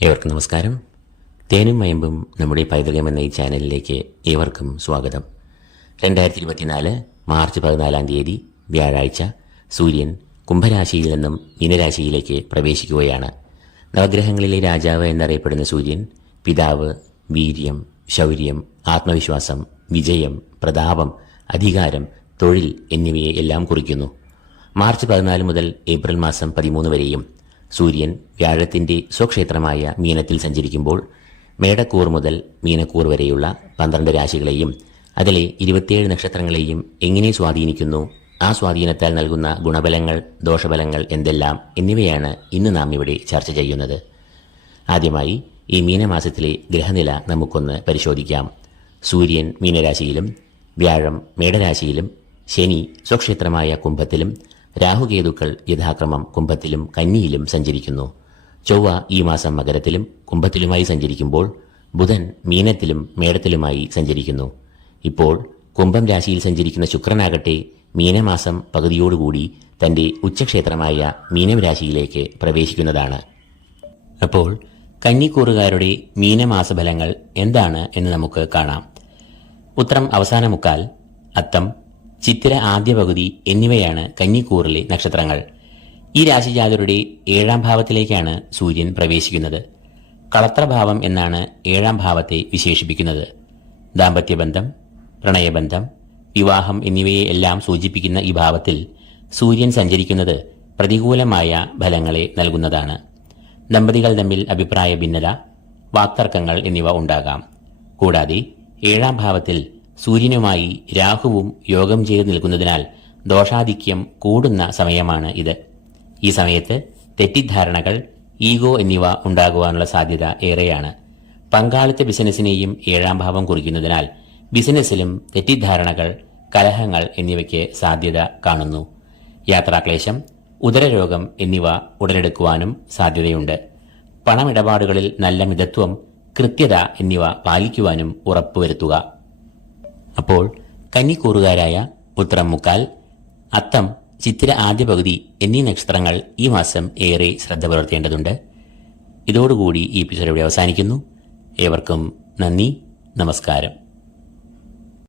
ഏവർക്കും നമസ്കാരം. തേനും മയമ്പും നമ്മുടെ പൈതൃകം എന്ന ഈ ചാനലിലേക്ക് ഏവർക്കും സ്വാഗതം. 2024 മാർച്ച് 14 വ്യാഴാഴ്ച സൂര്യൻ കുംഭരാശിയിൽ നിന്നും മീനരാശിയിലേക്ക് പ്രവേശിക്കുകയാണ്. നവഗ്രഹങ്ങളിലെ രാജാവ് എന്നറിയപ്പെടുന്ന സൂര്യൻ പിതാവ്, വീര്യം, ശൗര്യം, ആത്മവിശ്വാസം, വിജയം, പ്രതാപം, അധികാരം, തൊഴിൽ എന്നിവയെ എല്ലാം കുറിക്കുന്നു. മാർച്ച് 14 മുതൽ ഏപ്രിൽ മാസം 13 വരെയും സൂര്യൻ വ്യാഴത്തിന്റെ സ്വക്ഷേത്രമായ മീനത്തിൽ സഞ്ചരിക്കുമ്പോൾ മേടക്കൂർ മുതൽ മീനക്കൂർ വരെയുള്ള 12 രാശികളെയും അതിലെ 27 നക്ഷത്രങ്ങളെയും എങ്ങനെ സ്വാധീനിക്കുന്നു, ആ സ്വാധീനത്താൽ നൽകുന്ന ഗുണഫലങ്ങൾ, ദോഷഫലങ്ങൾ എന്തെല്ലാം എന്നിവയാണ് ഇന്ന് നാം ഇവിടെ ചർച്ച ചെയ്യുന്നത്. ആദ്യമായി ഈ മീനമാസത്തിലെ ഗ്രഹനില നമുക്കൊന്ന് പരിശോധിക്കാം. സൂര്യൻ മീനരാശിയിലും വ്യാഴം മേടരാശിയിലും ശനി സ്വക്ഷേത്രമായ കുംഭത്തിലും രാഹുകേതുക്കൾ യഥാക്രമം കുംഭത്തിലും കന്നിയിലും സഞ്ചരിക്കുന്നു. ചൊവ്വ ഈ മാസം മകരത്തിലും കുംഭത്തിലുമായി സഞ്ചരിക്കുമ്പോൾ ബുധൻ മീനത്തിലും മേടത്തിലുമായി സഞ്ചരിക്കുന്നു. ഇപ്പോൾ കുംഭം രാശിയിൽ സഞ്ചരിക്കുന്ന ശുക്രനാകട്ടെ മീനമാസം പകുതിയോടുകൂടി തന്റെ ഉച്ചക്ഷേത്രമായ മീനം രാശിയിലേക്ക് പ്രവേശിക്കുന്നതാണ്. അപ്പോൾ കന്നിക്കൂറുകാരുടെ മീനമാസഫലങ്ങൾ എന്താണ് എന്ന് നമുക്ക് കാണാം. ഉത്രം അവസാന മുക്കാൽ, അത്തം, ചിത്തിര ആദ്യ പകുതി എന്നിവയാണ് കന്നിക്കൂറിലെ നക്ഷത്രങ്ങൾ. ഈ രാശിജാതരുടെ 7ാം ഭാവത്തിലേക്കാണ് സൂര്യൻ പ്രവേശിക്കുന്നത്. കളത്രഭാവം എന്നാണ് 7ാം ഭാവത്തെ വിശേഷിപ്പിക്കുന്നത്. ദാമ്പത്യബന്ധം, പ്രണയബന്ധം, വിവാഹം എന്നിവയെ എല്ലാം സൂചിപ്പിക്കുന്ന ഈ ഭാവത്തിൽ സൂര്യൻ സഞ്ചരിക്കുന്നത് പ്രതികൂലമായ ഫലങ്ങളെ നൽകുന്നതാണ്. ദമ്പതികൾ തമ്മിൽ അഭിപ്രായ ഭിന്നത, വാക്തർക്കങ്ങൾ എന്നിവ ഉണ്ടാകാം. കൂടാതെ 7ാം ഭാവത്തിൽ സൂര്യനുമായി രാഹുവും യോഗം ചെയ്ത് നിൽക്കുന്നതിനാൽ ദോഷാധിക്യം കൂടുന്ന സമയമാണ് ഇത്. ഈ സമയത്ത് തെറ്റിദ്ധാരണകൾ, ഈഗോ എന്നിവ ഉണ്ടാകുവാനുള്ള സാധ്യത ഏറെയാണ്. പങ്കാളിത്ത ബിസിനസിനെയും 7ാം ഭാവം കുറിക്കുന്നതിനാൽ ബിസിനസ്സിലും തെറ്റിദ്ധാരണകൾ, കലഹങ്ങൾ എന്നിവയ്ക്ക് സാധ്യത കാണുന്നു. യാത്രാക്ലേശം, ഉദരരോഗം എന്നിവ ഉടലെടുക്കുവാനും സാധ്യതയുണ്ട്. പണമിടപാടുകളിൽ നല്ല മിതത്വം, കൃത്യത എന്നിവ പാലിക്കുവാനും ഉറപ്പുവരുത്തുക. അപ്പോൾ കന്നിക്കൂറുകാരായ ഉത്രം മുക്കാൽ, അത്തം, ചിത്തിര ആദ്യ പകുതി എന്നീ നക്ഷത്രങ്ങൾ ഈ മാസം ഏറെ ശ്രദ്ധ പുലർത്തേണ്ടതുണ്ട്. ഇതോടുകൂടി ഈ എപ്പിസോഡ് ഇവിടെ അവസാനിക്കുന്നു. ഏവർക്കും നന്ദി, നമസ്കാരം.